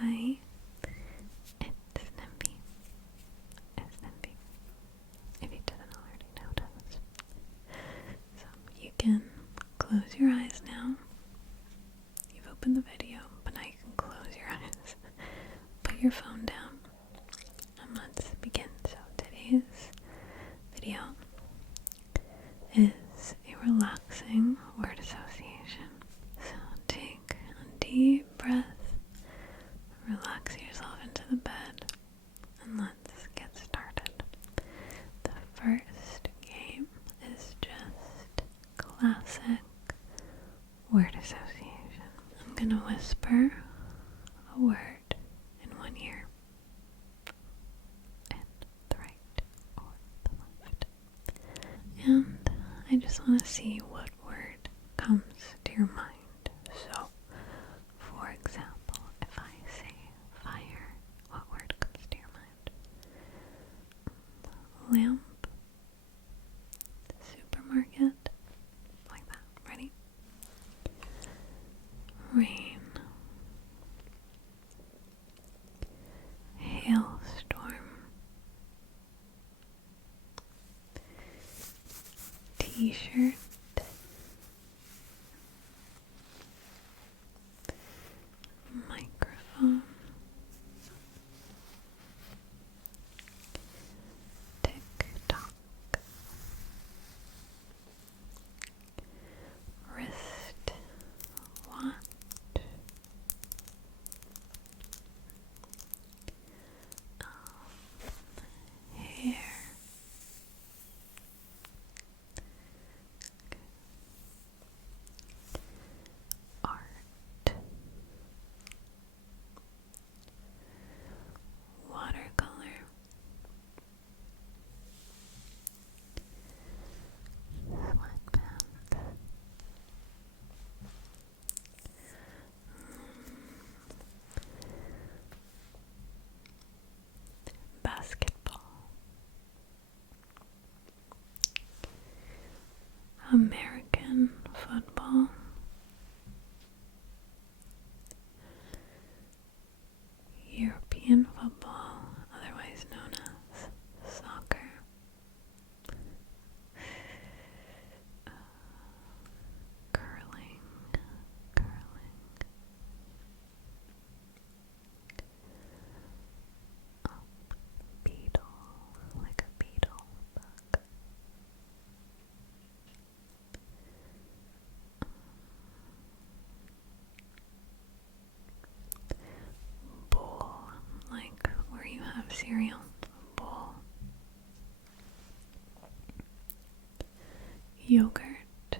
Hi, it's Nymfy. It's Nymfy. If you didn't already notice. So you can close your eyes now. You've opened the video, but now you can close your eyes. Put your phone down and let's begin. So today's video is a relaxing word association. So take a deep breath. Relax yourself into the bed and let's get started. The first game is just classic word association. I'm gonna whisper a word in one ear and the right or the left. And I just want to see what word comes to your mind. So, for example, if I say fire, what word comes to your mind? Lamp, supermarket, like that. Ready? Rain, hailstorm, t-shirt, microphone, tick-tock, wrist watch, hair, art, watercolor, sweatpants, basketball, American football, European football, otherwise known as soccer, curling, beetle, like a beetle bug, bowl, like where you have cereal, bowl, yogurt,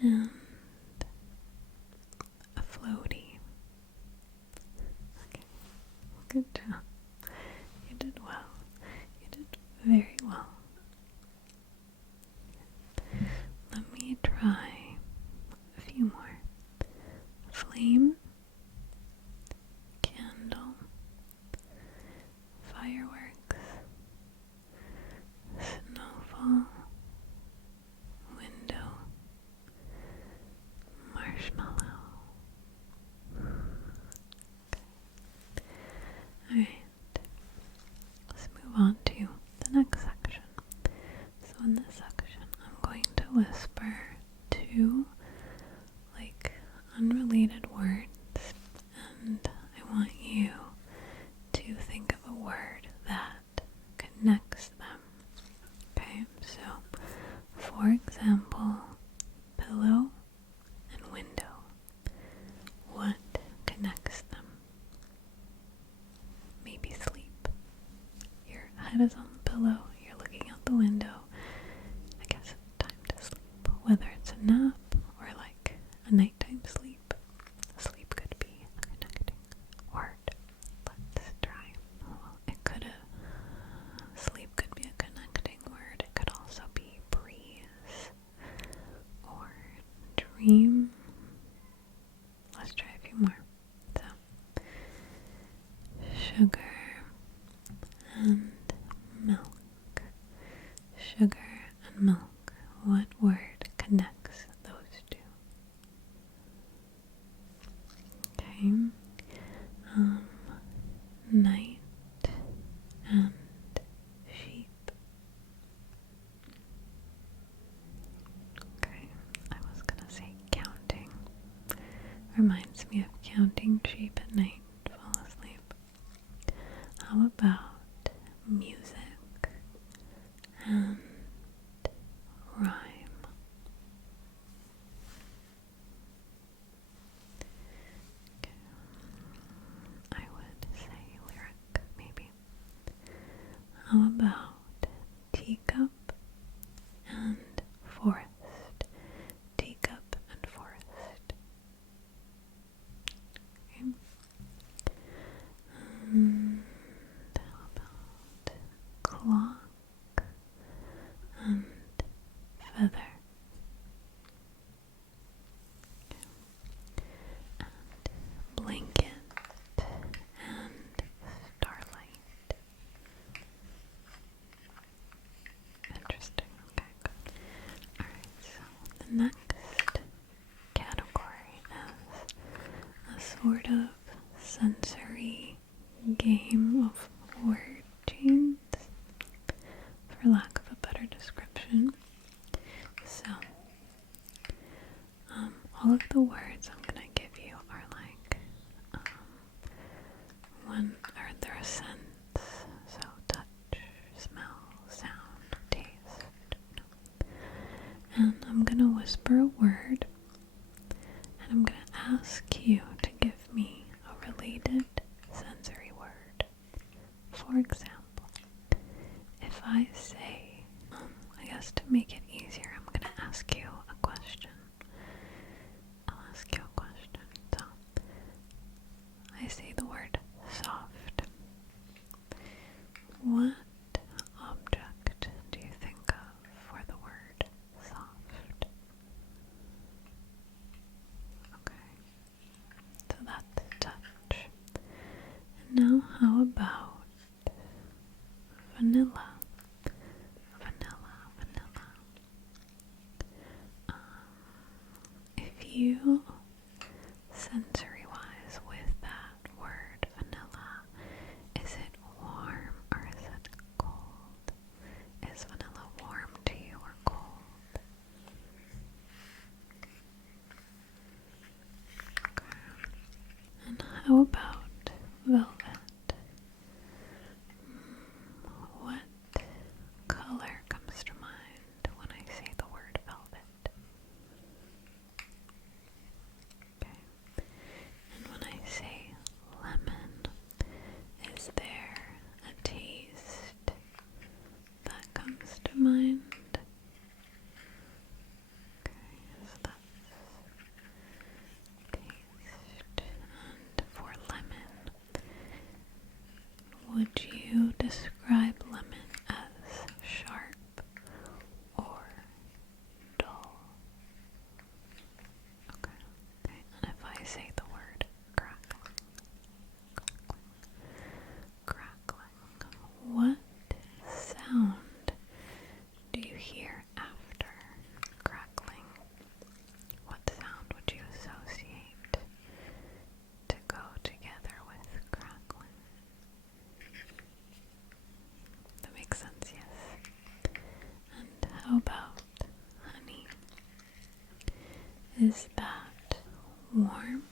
and a floaty. Okay, good job. You did well. You did very well. Let me try a few more. Flame, candle, fireworks, snowfall, window, marshmallow. Alright, let's move on to the next section. So in this section, I'm going to whisper two, unrelated words, and I want you to think of a word that connects them. Okay, so for example, pillow and window. What connects them? Maybe sleep. Your head is on the pillow, you're looking out the window. I guess it's time to sleep. Whether it's a nap or like a nighttime sleep. Sleep could be a connecting word. Let's try. Well, sleep could be a connecting word. It could also be breeze or dream. Let's try a few more. So, sugar and milk. Reminds me of counting sheep at night to fall asleep. How about music and rhyme? Okay. I would say lyric, maybe. How about teacup and forest? Teacup and forest. Okay. And how about clock and feather? Okay. And blanket and starlight. Interesting. Okay, good. Alright, so the next category is a sort of sensory game of word chains, for lack of a better description. So, all of the words I'm gonna give you are like they're a sense. So touch, smell, sound, taste. And I'm gonna whisper a word, and I'm gonna ask you to give me a related sensory word. For example, if I say, I guess to make it easier, I'm gonna ask you a question. I'll ask you a question. So, I say the word soft. What object do you think of for the word soft? Okay, so that's touch. And now how about vanilla? Vanilla. If you sensory-wise with that word vanilla, is it warm or is it cold? Is vanilla warm to you or cold? Okay. And how about velvet? What color comes to mind when I say the word velvet? Okay. And when I say lemon, is there a taste that comes to mind? Okay, so that's taste. And for lemon, would you describe lemon as sharp or dull? Okay. And if I say the word crackling, what sound do you hear after crackling? What sound would you associate to go together with crackling? That makes sense, yes. And how about honey? Is that warm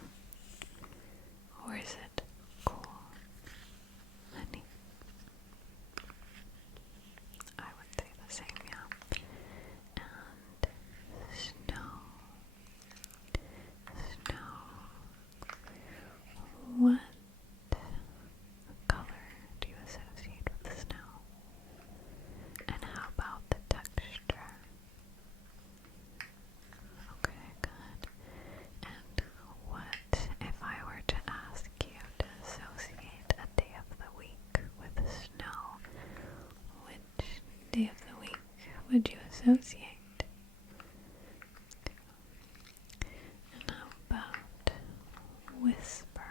or is it cool? Honey. I would say the same, yeah. And snow. What color do you associate with the snow? And how about the texture? Okay, good. And what if I were to ask you to associate a day of the week with snow? Which day of the week would you associate? And how about whisper?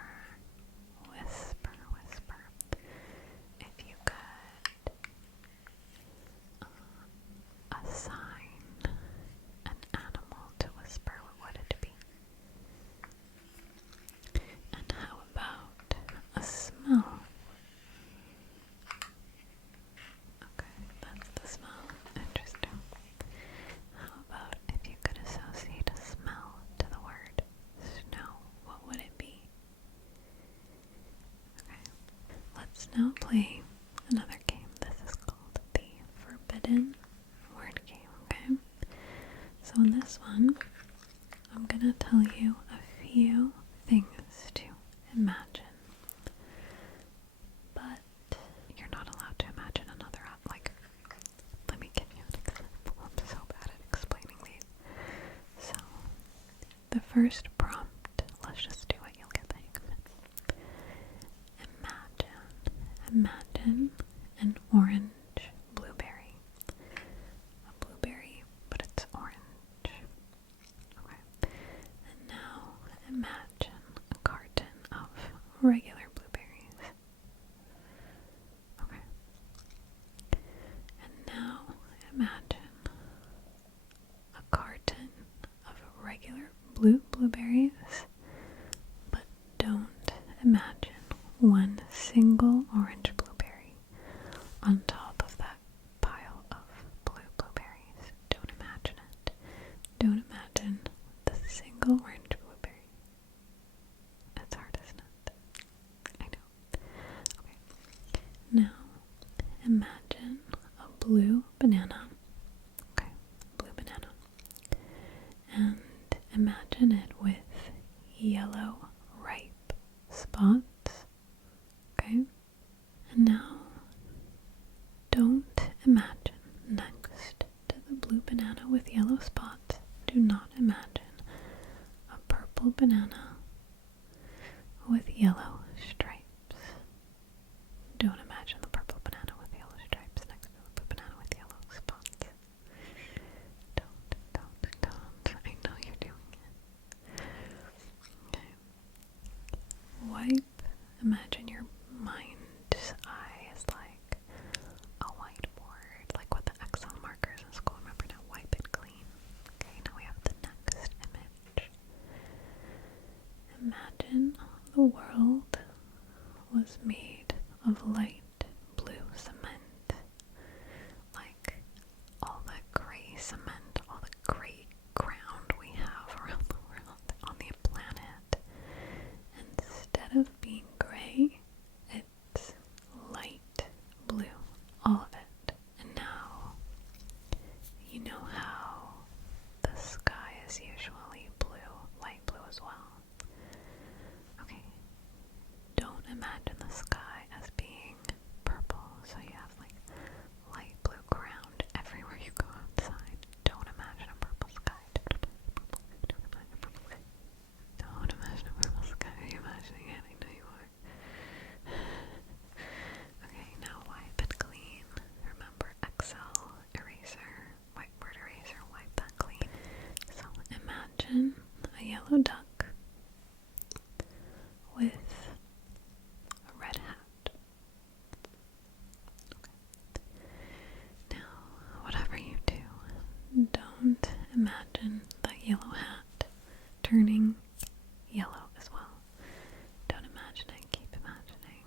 If you could assign an animal to whisper, what would it be? And how about a smell? Okay, that's the smell. Interesting. now play another game. This is called the Forbidden Word Game, okay? So in this one, I'm gonna tell you a few things to imagine. But you're not allowed to imagine another let me give you an example. I'm so bad at explaining these. So, the first prompt, let's just do it, you'll get the hang of it. Imagine an orange blueberry. A blueberry, but it's orange. Okay. And now imagine a carton of regular blueberries. Okay. And now imagine a carton of regular blueberries, but don't imagine one single orange blueberry on top of that pile of blueberries. Don't imagine it. Don't imagine the single orange blueberry. It's hard, isn't it? I know. Okay. Now, imagine a blue banana. Okay, blue banana. And imagine it with yellow ripe spots. Okay? And now, don't imagine next to the blue banana with yellow spots, do not imagine a purple banana with yellow stripes. Don't imagine the purple banana with yellow stripes next to the blue banana with yellow spots. Don't. I know you're doing it. Okay. Wipe. Imagine your mind's eye is like a whiteboard, like with the Excel markers in school. Remember to wipe it clean. Okay, now we have the next image. Imagine the world was made of light blue cement. Like all the gray cement, all the gray ground we have around the world on the planet. Instead of being gray, it's light blue. All of it. And now, you know how the sky is usually blue, light blue as well. Okay, don't imagine the sky as being purple, so you have like light blue ground everywhere you go outside. Don't imagine a purple sky. Don't imagine a purple sky. Don't imagine a purple sky. Are you imagining it? I know you are. Okay, now wipe it clean. Remember Excel eraser, whiteboard eraser, wipe that clean. So imagine a yellow duck with a red hat. Okay. Now, whatever you do, don't imagine that yellow hat turning yellow as well. Don't imagine it, keep imagining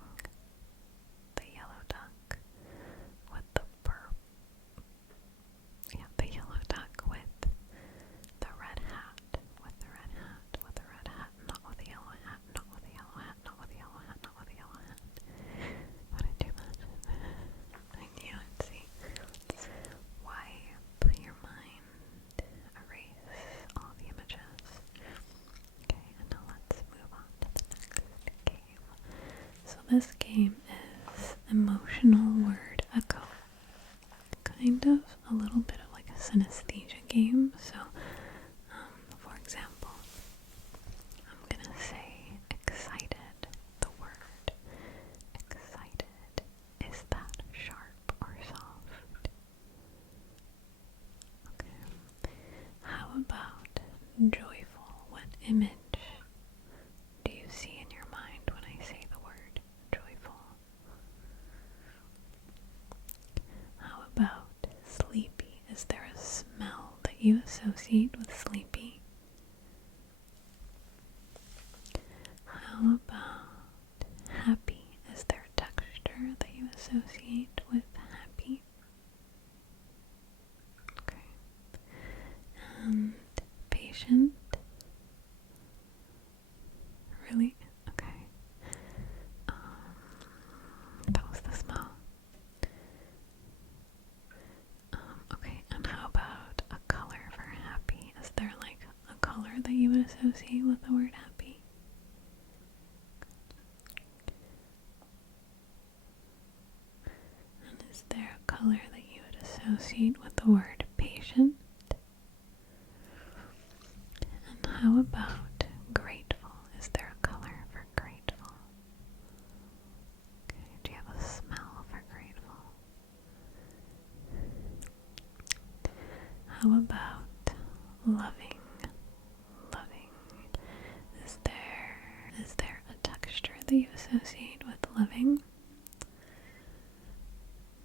the yellow duck with the the yellow duck with the red hat, with the red hat, with the red hat, not with the yellow hat, not with the yellow hat, not with the yellow hat, not with the yellow hat. What did you imagine? I knew it, see? Wipe your mind, erase all the images. Okay, and now let's move on to the next game. So this game is Emotional Word Echo. Kind of a little bit of like a synesthesia game. So, for example, I'm gonna say excited, the word excited. Is that sharp or soft? Okay. How about joyful? What image do you see in your mind when I say the word joyful? How about sleepy? Is there a smell that you associate with sleepy? How about happy? Is there a texture that you associate with happy? Okay. And patient? Really? Okay. That associate with the word patient? And how about grateful? Is there a color for grateful? Okay, do you have a smell for grateful? How about loving? Loving. Is there a texture that you associate with loving?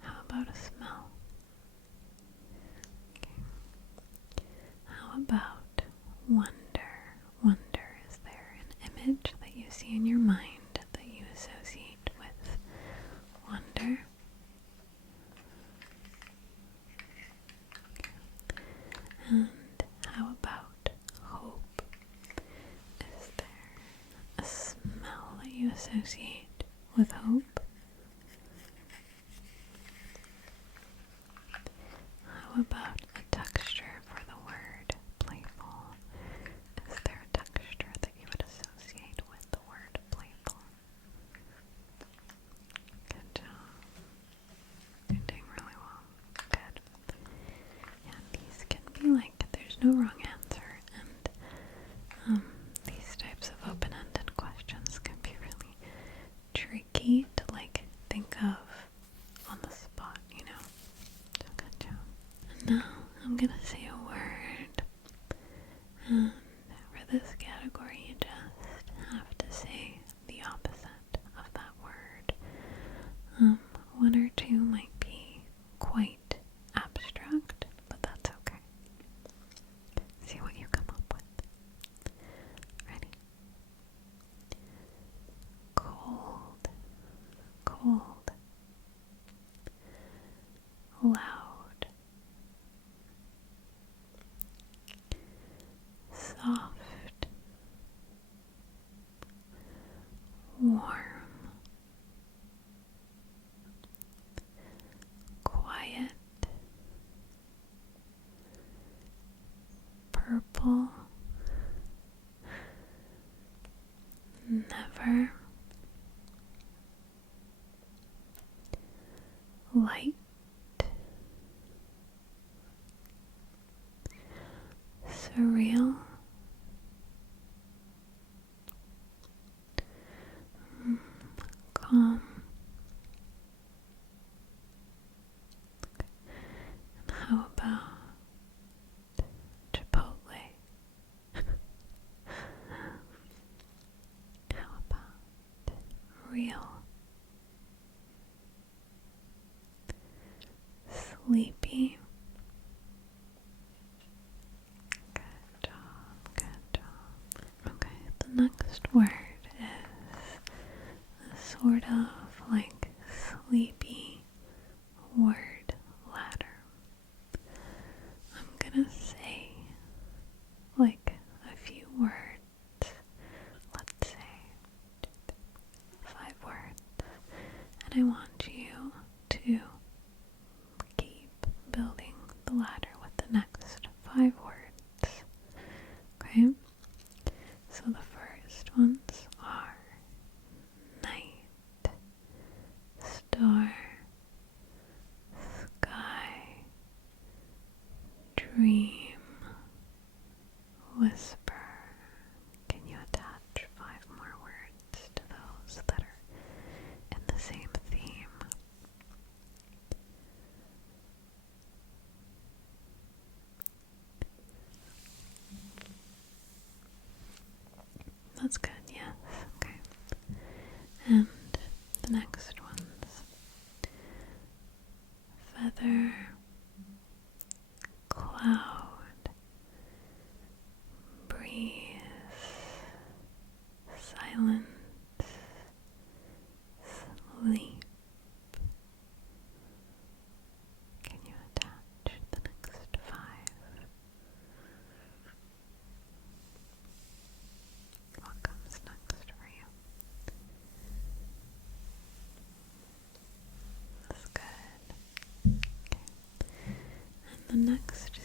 How about a smell? Okay. How about wonder? Wonder. Is there an image that you see in your mind that you associate with wonder? And how about hope? Is there a smell that you associate with hope? How about a texture for the word playful? Is there a texture that you would associate with the word playful? Good job. You're doing really well. Good. Yeah, these can be like, there's no wrong answer, and these types of open-ended questions can be really tricky to like think of on the spot, you know? So good job. And now I'm gonna say a word, and for this category you just have to say the opposite of that word. One or two might be quite abstract, but that's okay. See what you come up with. Ready? Cold, cold, loud, soft, warm, quiet, purple, never, light, surreal, calm, and how about Chipotle? How about real, sleepy? Good job, good job. Okay, the next word is a sort of like sleepy word ladder. I'm gonna say like a few words, let's say 5 words, and I want you to keep building the ladder with the next 5 words. Okay? So the first ones are night, star, sky, dream, whisper. Can you attach 5 more words to those that are in the same theme? That's good, yes, okay. And the next ones: feather, cloud, breeze, silence, sleep. Can you attach the next 5? What comes next for you? That's good. Okay. And the next